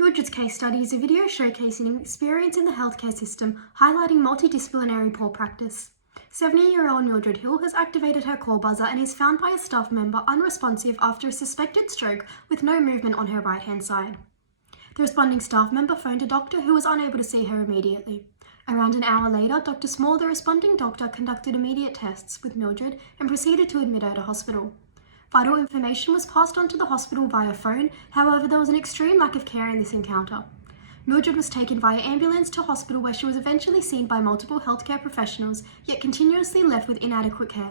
Mildred's case study is a video showcasing experience in the healthcare system, highlighting multidisciplinary poor practice. 70-year-old Mildred Hill has activated her call buzzer and is found by a staff member unresponsive after a suspected stroke with no movement on her right-hand side. The responding staff member phoned a doctor who was unable to see her immediately. Around an hour later, Dr. Small, the responding doctor, conducted immediate tests with Mildred and proceeded to admit her to hospital. Vital information was passed on to the hospital via phone, however there was an extreme lack of care in this encounter. Mildred was taken via ambulance to hospital where she was eventually seen by multiple healthcare professionals, yet continuously left with inadequate care.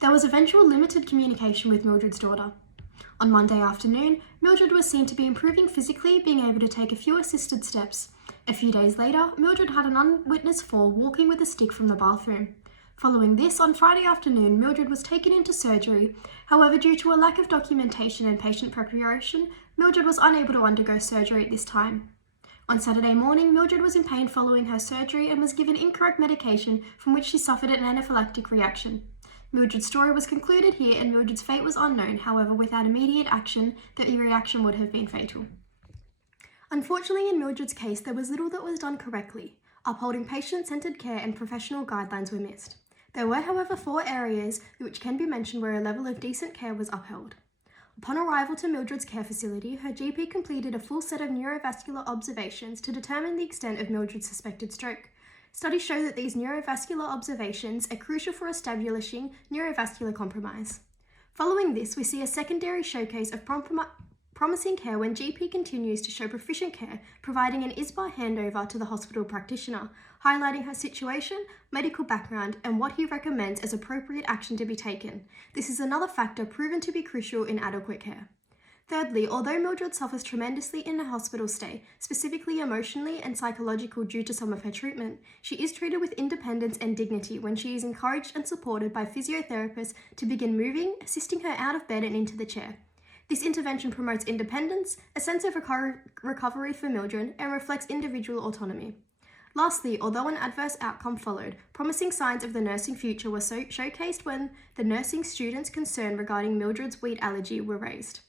There was eventual limited communication with Mildred's daughter. On Monday afternoon, Mildred was seen to be improving physically, being able to take a few assisted steps. A few days later, Mildred had an unwitnessed fall walking with a stick from the bathroom. Following this, on Friday afternoon, Mildred was taken into surgery. However, due to a lack of documentation and patient preparation, Mildred was unable to undergo surgery at this time. On Saturday morning, Mildred was in pain following her surgery and was given incorrect medication from which she suffered an anaphylactic reaction. Mildred's story was concluded here and Mildred's fate was unknown. However, without immediate action, the reaction would have been fatal. Unfortunately, in Mildred's case, there was little that was done correctly. Upholding patient-centered care and professional guidelines were missed. There were, however, 4 areas which can be mentioned where a level of decent care was upheld. Upon arrival to Mildred's care facility, her GP completed a full set of neurovascular observations to determine the extent of Mildred's suspected stroke. Studies show that these neurovascular observations are crucial for establishing neurovascular compromise. Following this, we see a secondary showcase of promising care when GP continues to show proficient care, providing an ISBA handover to the hospital practitioner, highlighting her situation, medical background, and what he recommends as appropriate action to be taken. This is another factor proven to be crucial in adequate care. Thirdly, although Mildred suffers tremendously in her hospital stay, specifically emotionally and psychologically due to some of her treatment, she is treated with independence and dignity when she is encouraged and supported by physiotherapists to begin moving, assisting her out of bed and into the chair. This intervention promotes independence, a sense of recovery for Mildred, and reflects individual autonomy. Lastly, although an adverse outcome followed, promising signs of the nursing future were showcased when the nursing students' concern regarding Mildred's wheat allergy were raised.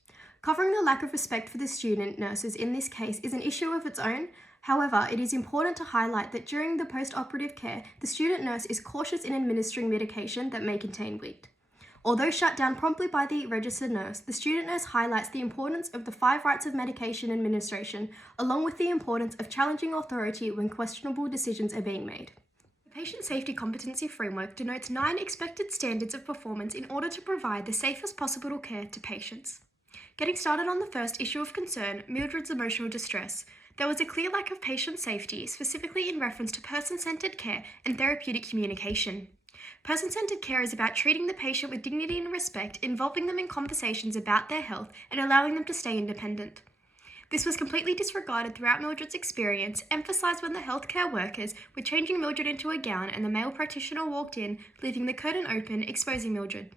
Covering the lack of respect for the student nurses in this case is an issue of its own. However, it is important to highlight that during the post-operative care, the student nurse is cautious in administering medication that may contain wheat. Although shut down promptly by the registered nurse, the student nurse highlights the importance of the 5 rights of medication administration, along with the importance of challenging authority when questionable decisions are being made. The Patient Safety Competency Framework denotes 9 expected standards of performance in order to provide the safest possible care to patients. Getting started on the first issue of concern, Mildred's emotional distress, there was a clear lack of patient safety, specifically in reference to person-centered care and therapeutic communication. Person-centered care is about treating the patient with dignity and respect, involving them in conversations about their health, and allowing them to stay independent. This was completely disregarded throughout Mildred's experience, emphasised when the healthcare workers were changing Mildred into a gown and the male practitioner walked in, leaving the curtain open, exposing Mildred.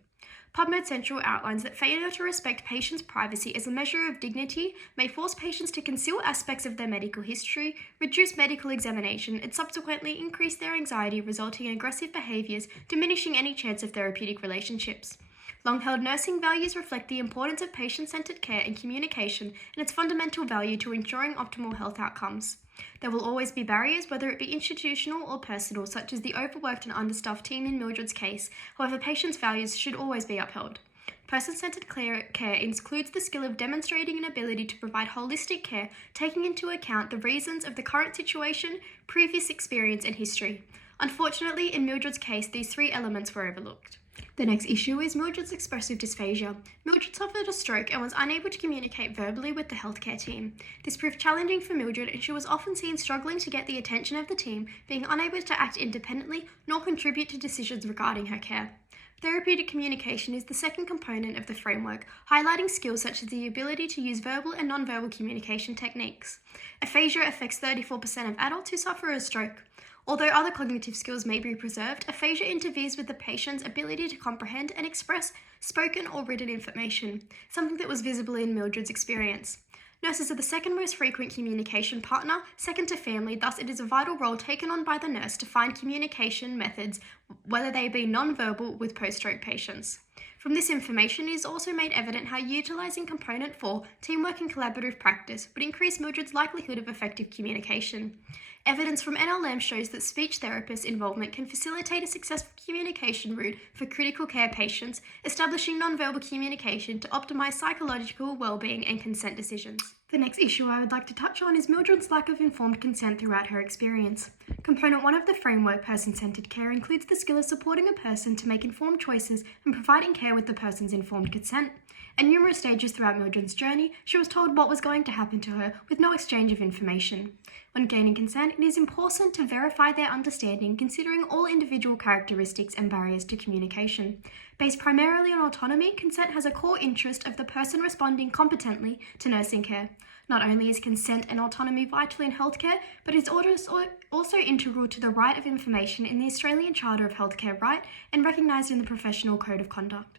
PubMed Central outlines that failure to respect patients' privacy as a measure of dignity may force patients to conceal aspects of their medical history, reduce medical examination, and subsequently increase their anxiety, resulting in aggressive behaviours, diminishing any chance of therapeutic relationships. Long-held nursing values reflect the importance of patient-centered care and communication and its fundamental value to ensuring optimal health outcomes. There will always be barriers, whether it be institutional or personal, such as the overworked and understaffed team in Mildred's case. However, patients' values should always be upheld. Person-centered care includes the skill of demonstrating an ability to provide holistic care, taking into account the reasons of the current situation, previous experience, and history. Unfortunately, in Mildred's case, these 3 elements were overlooked. The next issue is Mildred's expressive dysphagia. Mildred suffered a stroke and was unable to communicate verbally with the healthcare team. This proved challenging for Mildred and she was often seen struggling to get the attention of the team, being unable to act independently nor contribute to decisions regarding her care. Therapeutic communication is the second component of the framework, highlighting skills such as the ability to use verbal and nonverbal communication techniques. Aphasia affects 34% of adults who suffer a stroke. Although other cognitive skills may be preserved, aphasia interferes with the patient's ability to comprehend and express spoken or written information, something that was visible in Mildred's experience. Nurses are the second most frequent communication partner, second to family, thus it is a vital role taken on by the nurse to find communication methods, whether they be non-verbal with post-stroke patients. From this information, it is also made evident how utilising Component 4, teamwork and collaborative practice, would increase Mildred's likelihood of effective communication. Evidence from NLM shows that speech therapist involvement can facilitate a successful communication route for critical care patients, establishing nonverbal communication to optimise psychological well-being and consent decisions. The next issue I would like to touch on is Mildred's lack of informed consent throughout her experience. Component 1 of the framework, person-centered care, includes the skill of supporting a person to make informed choices and providing care with the person's informed consent. At numerous stages throughout Mildred's journey, she was told what was going to happen to her with no exchange of information. When gaining consent, it is important to verify their understanding, considering all individual characteristics and barriers to communication. Based primarily on autonomy, consent has a core interest of the person responding competently to nursing care. Not only is consent and autonomy vital in healthcare, but it is also integral to the right of information in the Australian Charter of Healthcare Right and recognised in the Professional Code of Conduct.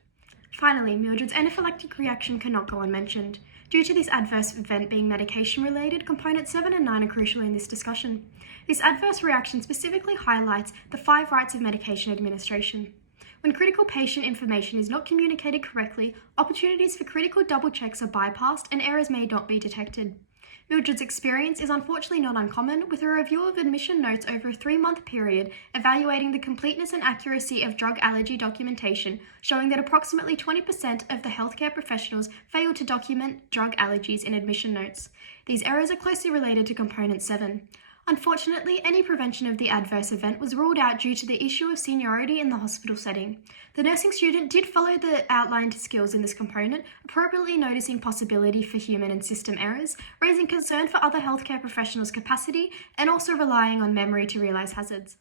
Finally, Mildred's anaphylactic reaction cannot go unmentioned. Due to this adverse event being medication-related, Components 7 and 9 are crucial in this discussion. This adverse reaction specifically highlights the 5 rights of medication administration. When critical patient information is not communicated correctly, opportunities for critical double checks are bypassed and errors may not be detected. Mildred's experience is unfortunately not uncommon, with a review of admission notes over a 3-month period evaluating the completeness and accuracy of drug allergy documentation, showing that approximately 20% of the healthcare professionals failed to document drug allergies in admission notes. These errors are closely related to Component 7. Unfortunately, any prevention of the adverse event was ruled out due to the issue of seniority in the hospital setting. The nursing student did follow the outlined skills in this component, appropriately noticing possibility for human and system errors, raising concern for other healthcare professionals' capacity, and also relying on memory to realise hazards.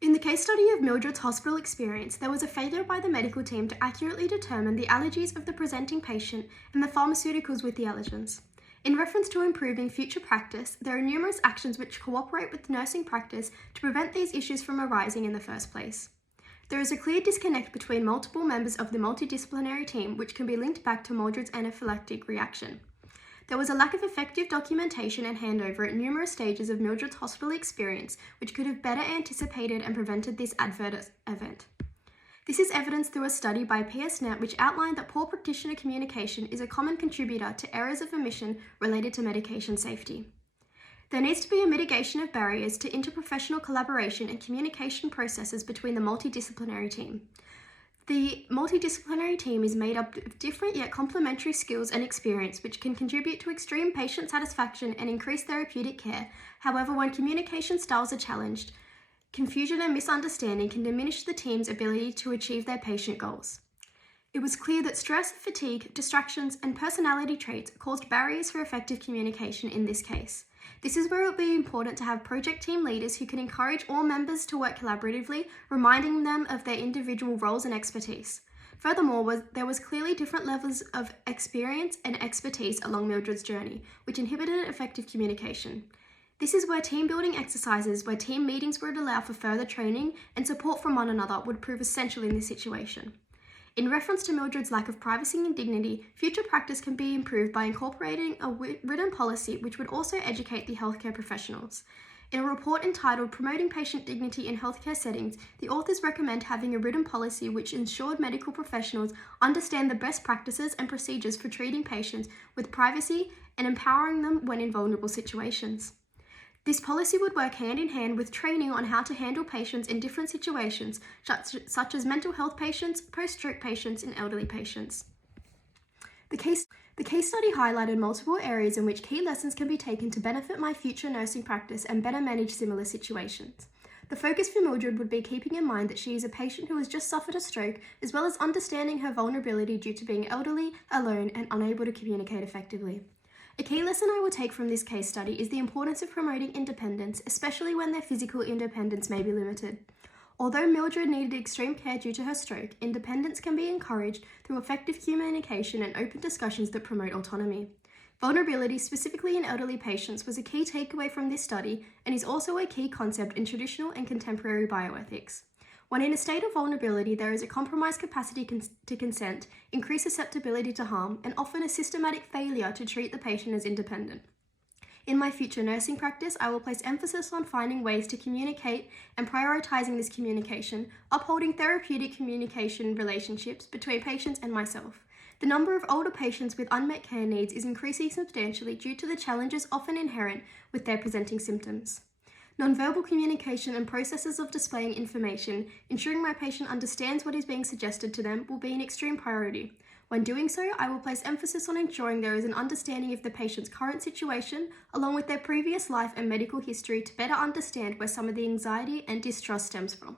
In the case study of Mildred's hospital experience, there was a failure by the medical team to accurately determine the allergies of the presenting patient and the pharmaceuticals with the allergens. In reference to improving future practice, there are numerous actions which cooperate with nursing practice to prevent these issues from arising in the first place. There is a clear disconnect between multiple members of the multidisciplinary team, which can be linked back to Mildred's anaphylactic reaction. There was a lack of effective documentation and handover at numerous stages of Mildred's hospital experience, which could have better anticipated and prevented this adverse event. This is evidenced through a study by PSNet which outlined that poor practitioner communication is a common contributor to errors of omission related to medication safety. There needs to be a mitigation of barriers to interprofessional collaboration and communication processes between the multidisciplinary team. The multidisciplinary team is made up of different yet complementary skills and experience which can contribute to extreme patient satisfaction and increase therapeutic care. However, when communication styles are challenged, confusion and misunderstanding can diminish the team's ability to achieve their patient goals. It was clear that stress, fatigue, distractions, and personality traits caused barriers for effective communication in this case. This is where it will be important to have project team leaders who can encourage all members to work collaboratively, reminding them of their individual roles and expertise. Furthermore, there was clearly different levels of experience and expertise along Mildred's journey, which inhibited effective communication. This is where team building exercises, where team meetings would allow for further training and support from one another would prove essential in this situation. In reference to Mildred's lack of privacy and dignity, future practice can be improved by incorporating a written policy which would also educate the healthcare professionals. In a report entitled Promoting Patient Dignity in Healthcare Settings, the authors recommend having a written policy which ensured medical professionals understand the best practices and procedures for treating patients with privacy and empowering them when in vulnerable situations. This policy would work hand in hand with training on how to handle patients in different situations, such as mental health patients, post-stroke patients, and elderly patients. The case study highlighted multiple areas in which key lessons can be taken to benefit my future nursing practice and better manage similar situations. The focus for Mildred would be keeping in mind that she is a patient who has just suffered a stroke, as well as understanding her vulnerability due to being elderly, alone, and unable to communicate effectively. A key lesson I will take from this case study is the importance of promoting independence, especially when their physical independence may be limited. Although Mildred needed extreme care due to her stroke, independence can be encouraged through effective communication and open discussions that promote autonomy. Vulnerability, specifically in elderly patients, was a key takeaway from this study and is also a key concept in traditional and contemporary bioethics. When in a state of vulnerability, there is a compromised capacity to consent, increased susceptibility to harm, and often a systematic failure to treat the patient as independent. In my future nursing practice, I will place emphasis on finding ways to communicate and prioritising this communication, upholding therapeutic communication relationships between patients and myself. The number of older patients with unmet care needs is increasing substantially due to the challenges often inherent with their presenting symptoms. Nonverbal communication and processes of displaying information, ensuring my patient understands what is being suggested to them, will be an extreme priority. When doing so, I will place emphasis on ensuring there is an understanding of the patient's current situation, along with their previous life and medical history, to better understand where some of the anxiety and distrust stems from.